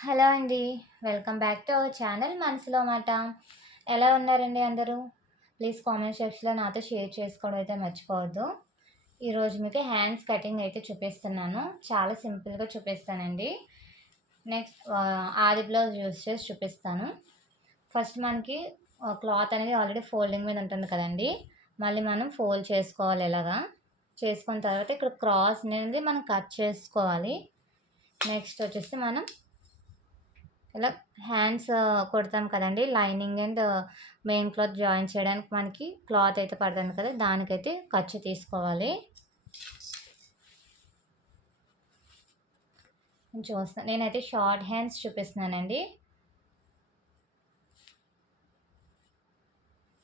Hello అండి. Welcome back to our channel మనసులో మాట. ఎలా ఉన్నారండి అందరూ? ప్లీజ్ కామెంట్ సెక్షన్‌లో నాతో షేర్ చేసుకోవడం అయితే మర్చిపోవద్దు. ఈరోజు మీకు హ్యాండ్స్ కటింగ్ అయితే చూపిస్తున్నాను. చాలా సింపుల్‌గా చూపిస్తానండి. నెక్స్ట్ ఆది బ్లౌజ్ యూజ్ చేసి చూపిస్తాను. ఫస్ట్ మనకి క్లాత్ అనేది ఆల్రెడీ ఫోల్డింగ్ మీద ఉంటుంది కదండీ! మళ్ళీ మనం ఫోల్డ్ చేసుకోవాలి ఇలాగా. చేసుకున్న తర్వాత ఇక్కడ క్రాస్ అనేది మనం కట్ చేసుకోవాలి. నెక్స్ట్ వచ్చేసి మనం ఇలా హ్యాండ్స్ కుడతాం కదండీ! Lining and main cloth join చేయడానికి మనకి క్లాత్ అయితే పడుతుంది కదా! దానికైతే ఖర్చు తీసుకోవాలి. నేను చూస్తున్నా నేనైతే షార్ట్ హ్యాండ్స్ చూపిస్తున్నానండి.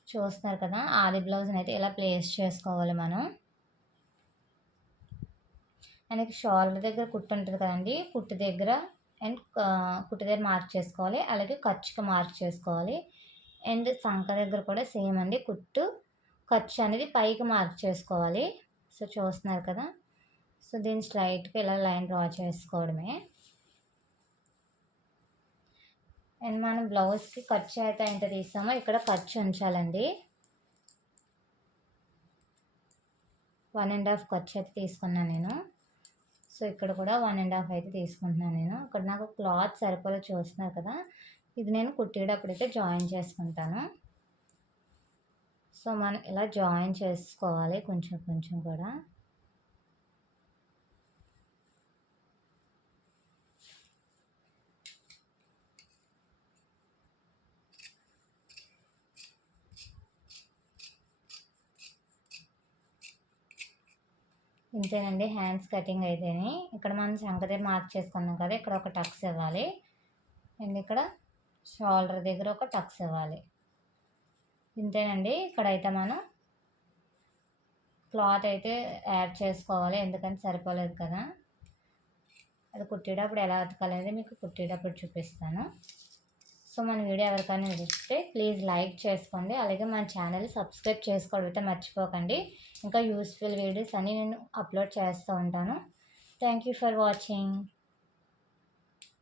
చూస్తున్నారు కదా! ఆది బ్లౌజ్‌ని అయితే ఇలా ప్లేస్ చేసుకోవాలి మనం. మనకి షోల్డర్ దగ్గర కుట్టు ఉంటుంది కదండీ! కుట్టు దగ్గర అండ్ కుట్టు దగ్గర మార్క్ చేసుకోవాలి. అలాగే ఖర్చుకి మార్క్ చేసుకోవాలి. అండ్ సంక దగ్గర కూడా సేమ్ అండి. ఖర్చు అనేది పైకి మార్క్ చేసుకోవాలి. సో, చూస్తున్నారు కదా! సో, దీన్ని స్ట్రైట్‌గా ఇలా లైన్ డ్రా చేసుకోవడమే. అండ్ మనం బ్లౌజ్‌కి ఖర్చు అయితే ఎంత తీసామో ఇక్కడ ఖర్చు ఉంచాలండి. 1 ½ ఖర్చు అయితే తీసుకున్నాను నేను. సో, ఇక్కడ కూడా 1 ½ అయితే తీసుకుంటున్నాను నేను. ఇక్కడ నాకు క్లాత్ సరిపోలే చూస్తున్నారు కదా! ఇది నేను కుట్టేటప్పుడైతే జాయిన్ చేసుకుంటాను. సో, మనం ఇలా జాయిన్ చేసుకోవాలి కొంచెం కొంచెం కూడా. ఇంతేనండి హ్యాండ్స్ కటింగ్ అయితేనే. ఇక్కడ మనం చంక దగ్గర మార్క్ చేసుకున్నాం కదా! ఇక్కడ ఒక టక్స్ ఇవ్వాలి. అండ్ ఇక్కడ షోల్డర్ దగ్గర ఒక టక్స్ ఇవ్వాలి. ఇంతేనండి. ఇక్కడైతే మనం క్లాత్ అయితే యాడ్ చేసుకోవాలి. ఎందుకంటే సరిపోలేదు కదా! అది కుట్టేటప్పుడు ఎలా ఉతకాలనేది మీకు కుట్టేటప్పుడు చూపిస్తాను. సో, మన వీడియో ఎవరికైనా నచ్చితే ప్లీజ్ లైక్ చేసుకోండి. అలాగే మన ఛానల్ సబ్స్క్రైబ్ చేసుకోవడం అయితే మర్చిపోకండి. ఇంకా యూస్ఫుల్ వీడియోస్ అన్నీ నేను అప్లోడ్ చేస్తూ ఉంటాను. Thank you for watching.